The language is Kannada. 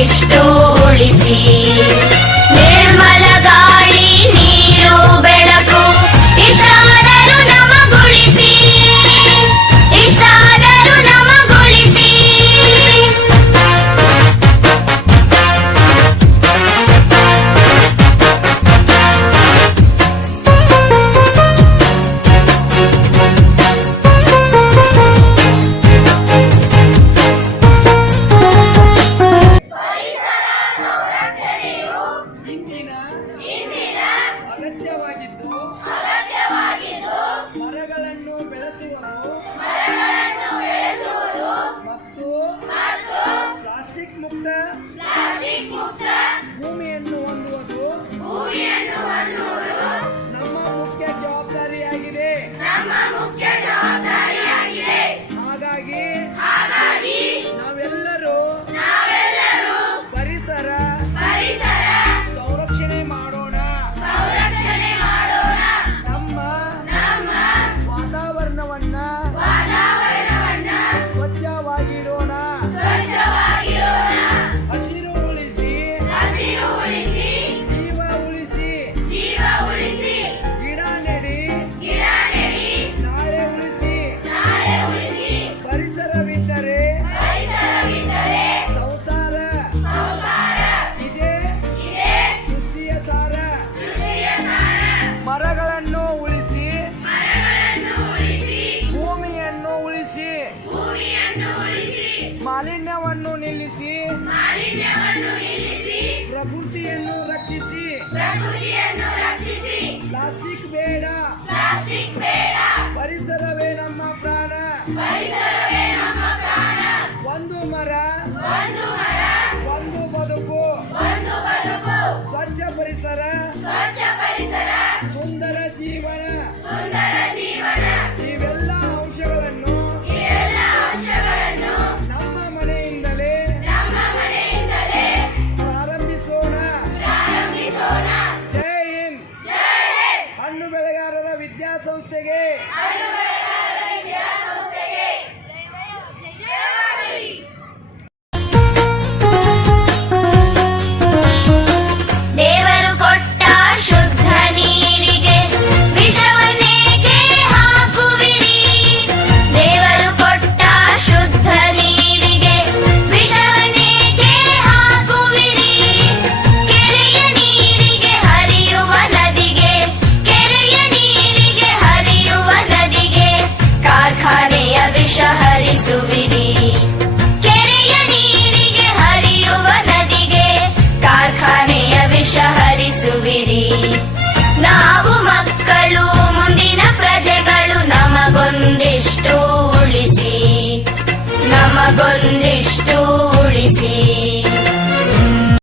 ನಮಗೊಂದಿಷ್ಟು ಉಳಿಸಿ. ನಿರ್ಮಲ ಗಾಳಿ ನೀರು ಬೆಳಕು ಇಷ್ಟಾದರೂ ನಮಗುಳಿಸಿ, ಇಷ್ಟಾದರೂ ನಮಗುಳಿಸಿ. ಅಗತ್ಯವಾಗಿದ್ದು ಮರಗಳನ್ನು ಬೆಳೆಸುವುದು ಮತ್ತು ಪ್ಲಾಸ್ಟಿಕ್ ಮುಕ್ತ ಭೂಮಿಯನ್ನು ಹೊಂದುವುದು ನಮ್ಮ ಮುಖ್ಯ ಜವಾಬ್ದಾರಿಯಾಗಿದೆ. ಹಾಗಾಗಿ ನಾವೆಲ್ಲರೂ ಪರಿಸರ ಸಂರಕ್ಷಣೆ ಮಾಡೋಣ. ನಮ್ಮ ವಾತಾವರಣವನ್ನ ಸ್ವಚ್ಛವಾಗಿಡೋಣ. ಹಸಿರು ಉಳಿಸಿ, ಜೀವ ಉಳಿಸಿ. ಗಿಡ ನೆಡಿ, ನಾಳೆ ಉಳಿಸಿ. ಪರಿಸರವಿದ್ದರೆ ಸಂಸಾರ ಇದೆ ಸೃಷ್ಟಿಯ ಸಾರ. ಮರಗಳನ್ನು ಉಳಿಸಿ, ಭೂಮಿಯನ್ನು ಉಳಿಸಿ. ಮಾಲಿನ್ಯವನ್ನು ನಿಲ್ಲಿಸಿ, ಪ್ರಕೃತಿಯನ್ನು ರಕ್ಷಿಸಿ. ಪ್ಲಾಸ್ಟಿಕ್ ಬೇಡ, ಪರಿಸರವೇ ನಮ್ಮ ಪ್ರಾಣ. ಒಂದು ಮರ ಒಂದು ಬದುಕು. ಸ್ವಚ್ಛ ಪರಿಸರ ಸುಂದರ ಜೀವನ. ಇವೆಲ್ಲ ಅಂಶಗಳನ್ನು ನಮ್ಮ ಮನೆಯಿಂದಲೇ ಪ್ರಾರಂಭಿಸೋಣ. ಜೈ ಹಿಂದ್. ಹಣ್ಣು ಬೆಳೆಗಾರರ ವಿದ್ಯಾಸಂಸ್ಥೆಗೆ ದೇವರು ಕೊಟ್ಟ ಶುದ್ಧ ನೀರಿಗೆ ವಿಷವನ್ನೇಕೆ ಹಾಕುವಿರಿ? ದೇವರು ಕೊಟ್ಟ ಶುದ್ಧ ನೀರಿಗೆ ವಿಷವನ್ನೇಕೆ ಹಾಕುವಿರಿ? ಕೆರೆಯ ನೀರಿಗೆ ಹರಿಯುವ ನದಿಗೆ, ಕೆರೆಯ ನೀರಿಗೆ ಹರಿಯುವ ನದಿಗೆ ಕಾರ್ಖಾನೆಯ ವಿಷ ಹರಿಸುವಿರಿ. ಕೆರೆಯ ನೀರಿಗೆ ಹರಿಯುವ ನದಿಗೆ ಕಾರ್ಖಾನೆಯ ವಿಷ ಹರಿಸುವಿರಿ. ನಾವು ಮಕ್ಕಳು, ಮುಂದಿನ ಪ್ರಜೆಗಳು, ನಮಗೊಂದಿಷ್ಟು ಉಳಿಸಿ, ನಮಗೊಂದಿಷ್ಟು ಉಳಿಸಿ.